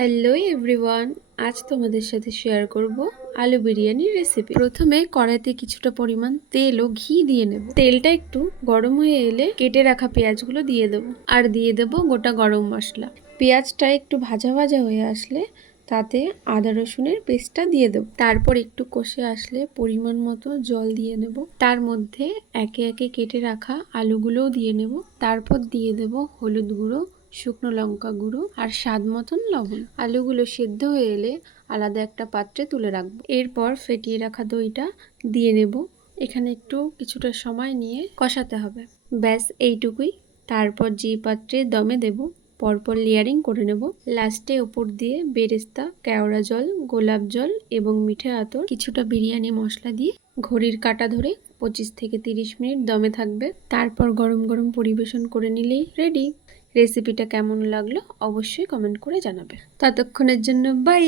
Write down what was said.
Hello everyone, আজ তোমাদের সাথে শেয়ার করব আলু বিরিয়ানির রেসিপি। প্রথমে কড়াইতে কিছুটা পরিমাণ তেল ও ঘি দিয়ে নেব। তেলটা একটু গরম হয়ে এলে কেটে রাখা পেঁয়াজগুলো দিয়ে দেব, আর দিয়ে দেব গোটা গরম মশলা। পেঁয়াজটা একটু ভাজা ভাজা হয়ে আসলে তাতে আদা রসুনের পেস্টটা দিয়ে দেব। তারপর একটু কষে আসলে পরিমাণ মতো জল দিয়ে নেব। তার মধ্যে একে একে কেটে রাখা আলুগুলোও দিয়ে নেব। তারপর দিয়ে দেব হলুদ গুঁড়ো, শুকনো লঙ্কা গুঁড়ো আর স্বাদ মতন লবণ। আলুগুলো সেদ্ধ হয়ে এলে আলাদা একটা পাত্রে তুলে রাখবো। এরপর ফেটিয়ে রাখা দইটা দিয়ে নেব। এখানে একটু কিছুটা সময় নিয়ে কষাতে হবে। ব্যাস এইটুকুই। তারপর যে পাত্রে দমে দেব পরপর লেয়ারিং করে নেব। লাস্টে ওপর দিয়ে বেরেস্তা, কেওড়া জল, গোলাপ জল এবং মিঠে আতর, কিছুটা বিরিয়ানি মশলা দিয়ে ঘড়ির কাঁটা ধরে 25 থেকে 30 মিনিট দমে থাকবে। তারপর গরম গরম পরিবেশন করে নিলেই রেডি। রেসিপিটা কেমন লাগলো অবশ্যই কমেন্ট করে জানাবে। ততক্ষণের জন্য বাই।